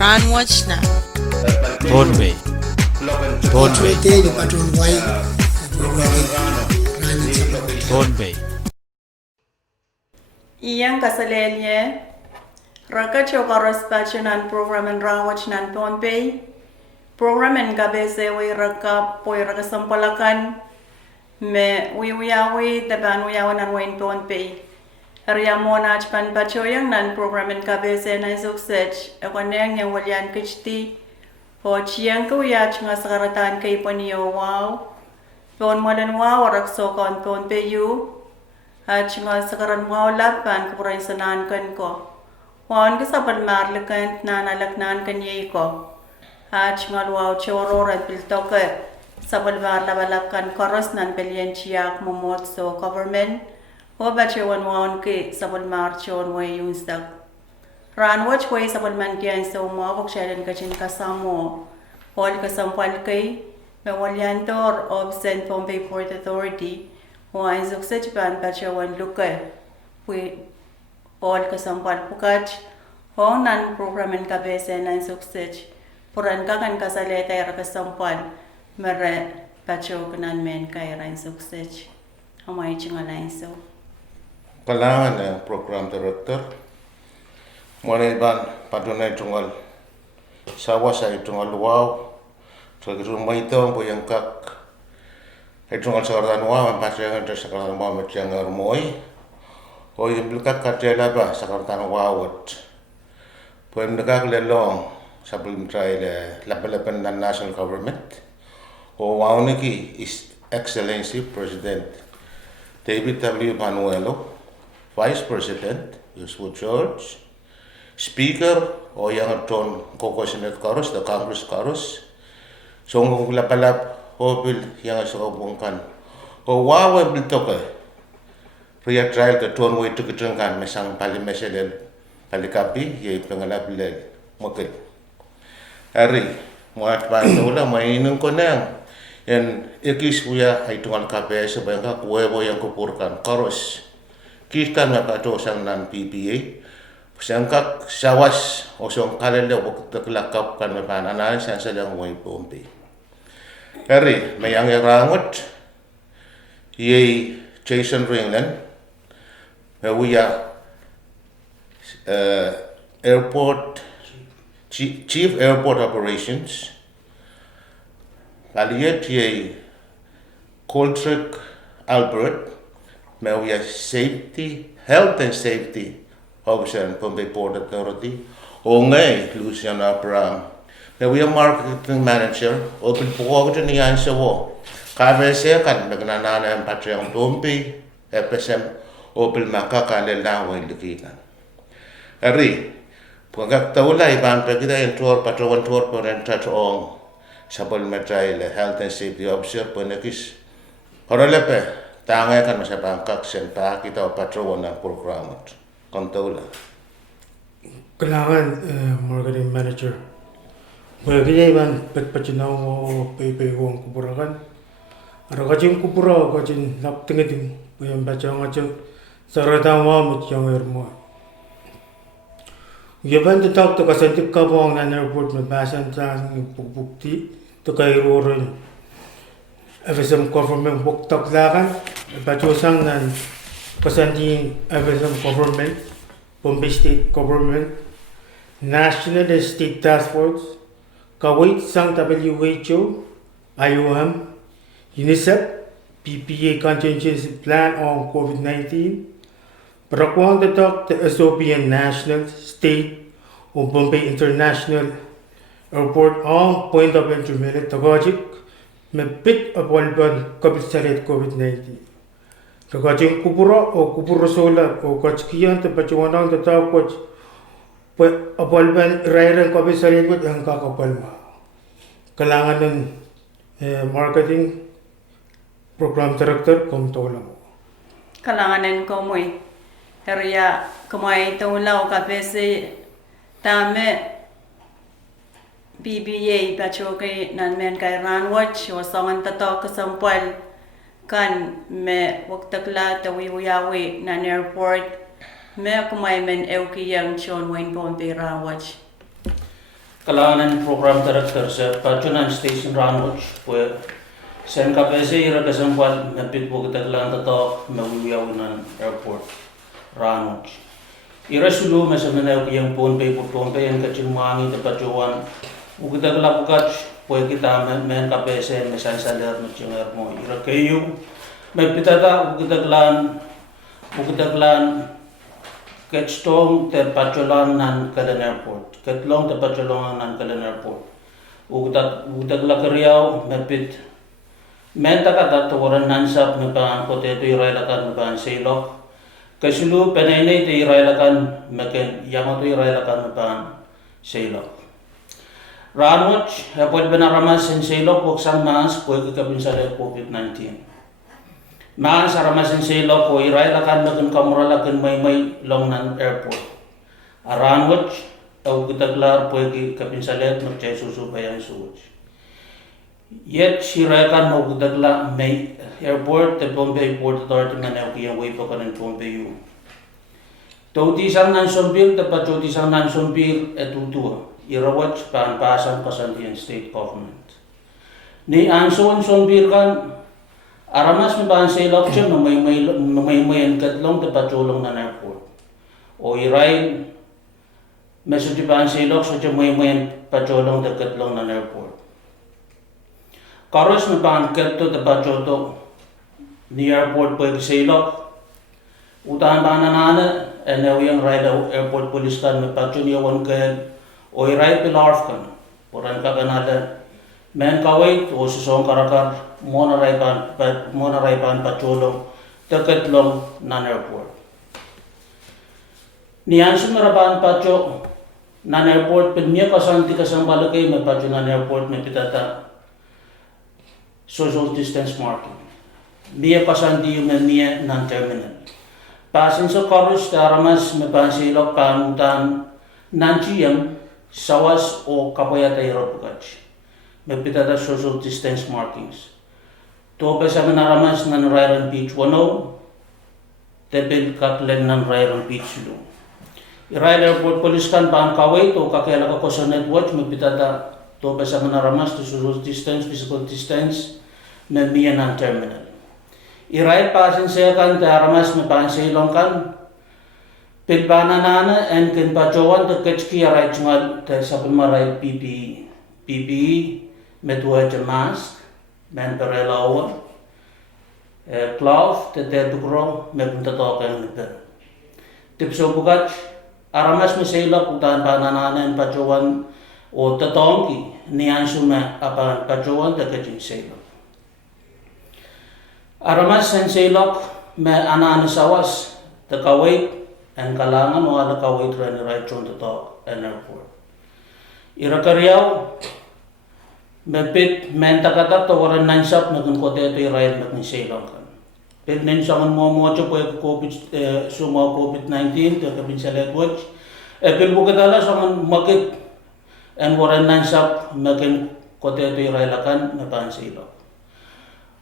Rahn watch na. Pohnpei. Pohnpei. Iyang kasalelye, raka chokaros pachunan program en rawach nan Pohnpei. Program en gabese wi raka poi raka sampalakan me wiyawi taban wiyawan wain Pohnpei. Ria monach pan pachoyang nan program en gabese na suksech ekoneng yang walian kichti po chiyang kuyach nga sakaratan kay paniyo wow. Pon molan wow rakso kon Pohnpei yu. At nga sakaran wow lapan kupuray sanan kan ko. Wan kasapal marlakan nanalaknan kanyay ko. At nga wow chororan piltoke. Sapal marlabalakan koros nan pelyen chiyak mumot so government. Ho bachewan wan ke sapal marchon way yung stag. Rahn watch way sapal man kiyan so mawak siya kachin kasamo. Hol kasampal kay mawalyantor of St. Pohnpei Port Authority. Wan suksech pan pachawan luka. Pui all kasampal pukach. Hong nan program en kabese nan suksech. Puran kakan kasaleta era kasampal. Mere pachaw kanan men kay rain suksech. Hamay chingalain so. Kailangan ng program director. Muna ban padunay tungal sawa sa tungal wow. Tagirun mo ito ang buyang kak. Ay tungal sa karatan wow, ang pasyagan sa karatan wow met yang armoy. O yung bilkat katela ba sa karatan wow at puwem nagkakalelong sa paglimtray lapalapan ng national government. O wow niki is Excellency President David W. Manuelo, Vice President Yusuf George, Speaker o yang aton Koko Senate Karos, the Congress Karos, so kung lapalap o bil yang sa kabungkan o wawa bil to ka ria trial ka ton way to kitungkan mesang palimesel palikapi ye pangalap lel mokit ari muat ban ulah mainung ko nang yan ikis kuya ay tungal kape sa bangka kuwebo yang kupurkan Karos kita nga katosang nan PPA sangkak sawas o song kalele o taklakap kan mapananan sa salang way Pohnpei. Eri mayang rangot ye Jason Ringland airport chief airport operations Aliet ye Coltrick Albert we are health and safety officer in Pohnpei Port Authority. O ngay, Luciana Abraham. We are marketing manager. Open po ko niyan sa wo. Kabese kan nagnanana ang patriyang Pohnpei, FSM, open makakalelaway likitan. Ari, pagkaktaulay, pampa kita yung patrawan tour po rin tatong sabol matray health and safety officer po nakis. Horalepe. Tangay kan masa pangkak senta kita patrawan ng programa. Kontaula. Kailangan marketing manager. Bagay man pagpachinaw mo pay ko ang kupurakan. Ara kajing kupura kajing naptingitin. Bayang baca ngajeng saratawa mo tiyang ermo. Given to talk to kasantip kabong na airport mabasan sa bukti to kay Roran. FSM government buktak lakan. Pachusang nan kasanting FSM government, Pohnpei State Government, National and State Task Force, Kawait sang WHO, IOM, UNICEF, PPA Contingency Plan on COVID-19, Parakwang Tatak, the SOP and National, State, o Pohnpei International Airport on point of entry Melet Tagajik, Mepit Apolban Kabitsaret COVID-19. Kajing kupura o kupura sola o kachkiyan te pachuanang tataw koch apalban rairan kabe salin ko ang kakapalma. Kailangan ng marketing program director kumtola mo. Kailangan ng komoy. Herya kumay tulaw kabe si tame BBA pacho kay nan men kay Rahn watch o sangan tataw kasampal kan me waktakla tawiwiyawi nan airport me kumay men eukiyang chon wain Pohnpei rawach. Kalahanan program director sa Pachunan Station Rahn pues sen kapese ira kasampal napit po kita kelan tato mawiyaw ng airport Rahn. Ira sulu masamana yang Pohnpei yang kecil mangi tepat Pachuan kita kelapukat pues kita men kapese mesan sadar macam mo ira kayu mapitata kita kelan Ketstong terpaculan nan Kalan Airport. Ketlong terpaculan nan Kalan Airport. Utak lakariaw mepit. Menta kata tawaran nansap mepan kote tu irailakan mepan selok. Kesulu penainai tu irailakan meken yang tu irailakan mepan selok. Rahn hapot benaramas sen selok boksang mas koi kekabinsalek COVID-19. Mas aramasin sila ko irailakan makan kamuralakan may long nan airport. Rahn au kita kelar poe kapinsalet magchay susubayang suwach. Yet siraikan mau kita kelar may airport te Pohnpei Port Authority manaw kiyang way pa kanan Pohnpei yu. Tauti sang nan sompir tepat tauti sang nan sompir etutua. Irawat pasan kasantian state government. Ni anson sompir kan aramas meban selok siya may katlong tapatulong na airport. O iray meso di ban selok siya may patulong na katlong na airport. Karos meban katlo tapatulong ni airport po selok. Utahan ba nanana enaw yung ride airport police kan mepatun yawan kaya o iray pilarf kan. Puran ka kanada men kawait o susong karakar mona raipan patulong tekatlong nan airport. Niyan sumarapan pacho nan airport pennya kasanti kasambalakay may pacho nan airport may pitata social distance marking. Niya kasanti yung niya nan terminal. Pasin sa karus taramas may pansilok panutan nanchiyam sawas o kapayatay rapukach. May pitata social distance markings. Tope sa manaramas ng Rairan Beach 10, tepil kaklen ng Rairan Beach 2. Iray Airport Police kan paan kaway to kakela ka sa network may pitata tope sa manaramas to social distance, physical distance na miya ng terminal. Iray pasin siya kan taramas may paan silong kan pilbana nana and kin pachowan to ketski aray chungal sa pamaray PPE metuwa mask men perelawan cloth te tukro me punta token nito tipso bukat aramas me selok utan panananen pacuan o tatongki nian suma apan pacuan te kecing selok aramas sen selok me anan sawas te kawait en kalangan o ala kawait ran right chon to en airport irakariaw mepit menta kata to waran nansap nagun kote to irayat nagun selong kan. Pil ninsangan mo cho po COVID sumo COVID-19 to kabinsalet watch. Pil bukatala sangan makit and waran nansap nagun kote to iraylakan na pan selong.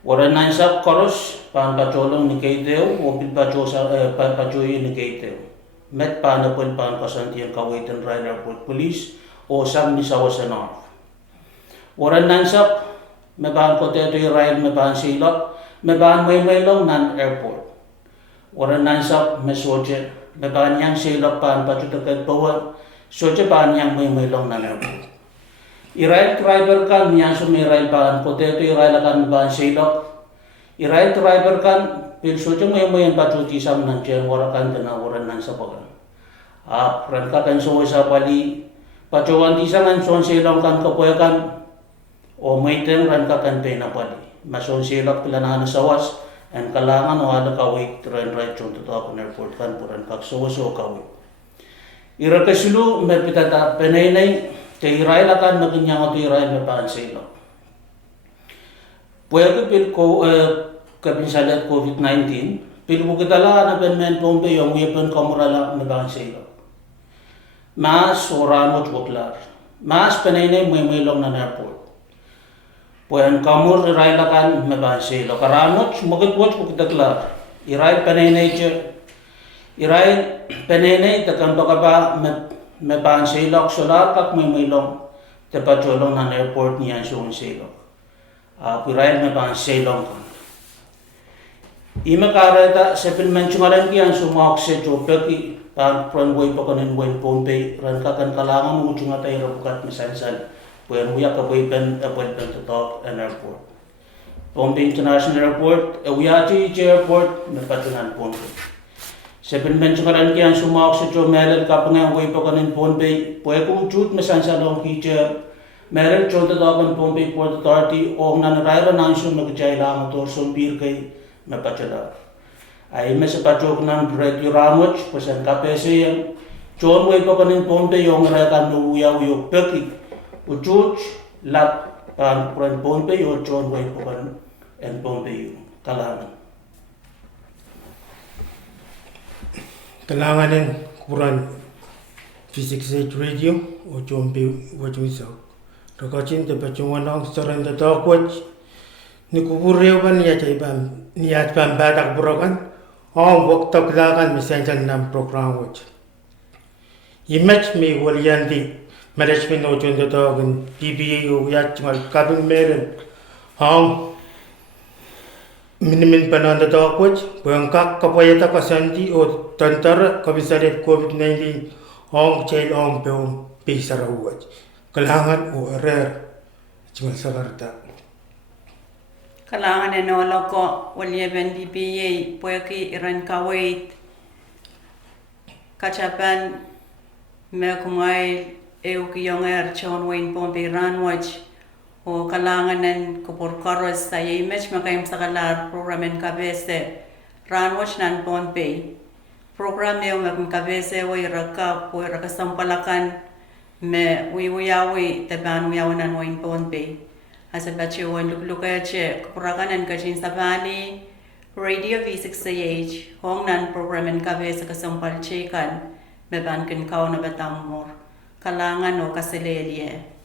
Waran nansap koros pan patolong ni kaiteo o pil pachoy ni kaiteo. Met pan na pan kasantiyan kawaitan rider port police o sam ni sawasanar. Waran nansap, mebahan kote to Israel, mebahan silok, mebahan may long nan airport. Waran nansap, mesoje, mebahan yang silok paan pachutakad bawa, soje paan yang may long nan airport. Israel driver kan, yang sumiral paan kote to Israel kan mebahan silok. Israel driver kan, pil soje may yang pachuti sam nan jen warakan tena waran nansap kan. Ranka kan soe sa pali, pacuan tisangan son silong kan kapoyakan, o may teng ran kakantay na pali. Mason silap kilanahan na sawas and kalangan o ala kawit ran right chon to ako airport kan puran kaksawas o kawit. Ira kasulu may pitata penaynay kay Israel akan maginyang ato Israel may paan silap. Pwede pil ko kabinsalat COVID-19 pil bukitala na penmen Pohnpei yung weapon kamurala na paan silap. Mas o ramot waklar. Mas penaynay may long na airport. Puan kamur iray lakan mabase lo karamot magitwat ko kitakla iray panenay iray panenay takam baka ba mabanse lo solar kak may long te pacholong nan airport niyan siung Ceylon. Pirail me ban Ceylon kan. Ima kareta settlement chungaran kian sumaok se jopeki pan way pakanin wen Pohnpei ran kakan kalangan mo chunga tay rabukat misalsan wen uya ka boy pen appointment to talk an airport. Pohnpei International Airport, Uyachi Airport, me patunan Pohnpei. Settlement chungaran kian sumaok se jo melel kapangan way pakanin Pohnpei poe ku chut misalsan long teacher Meron chonta dagan Pohnpei Port Authority o nan raira nansyo magjay lang motor sompir kay mapachala. Ay mes pachok nan radio Rahn pasan KPC yang chon way pa kanin Pohnpei yung rakan no uya uyo peki uchuch lat pan puran Pohnpei o chon way pa kan en Pohnpei yung kalangan. Kalangan ng kuran Physics Age Radio o Pohnpei wajusaw. Rakachin te pachungan ang saran da takwach ni kubureo ban niat ban batak burakan ang waktak lakan misenjan nam program wach. Image me walyandi management o chunda tawagan PBA o yat mal kabin meron ang minimin panon da takwach buangkak kapayata kasandi o tantara kabisaret COVID-19 ang chail ang peong pisarawach. Kalangan o erer cuma sagarta. Kalangan enolok ko walyaban BPA pueki iran kawait kacapan mekumay eukiyong chon wain Pohnpei Rahn o kalangan ng kupur karos sa image makayam sa kalar programen kabese Rahn nan Pohnpei program yung kabese way raka po raka sampalakan me wiyawi taban wiyawan wain Pohnpei asa bache wan luklukaya che kupurakanan kachin sabani radio V6AH hong nan programen kabe sa kasampal chekan me ban kin kaw na batamor kalangan o kasilelye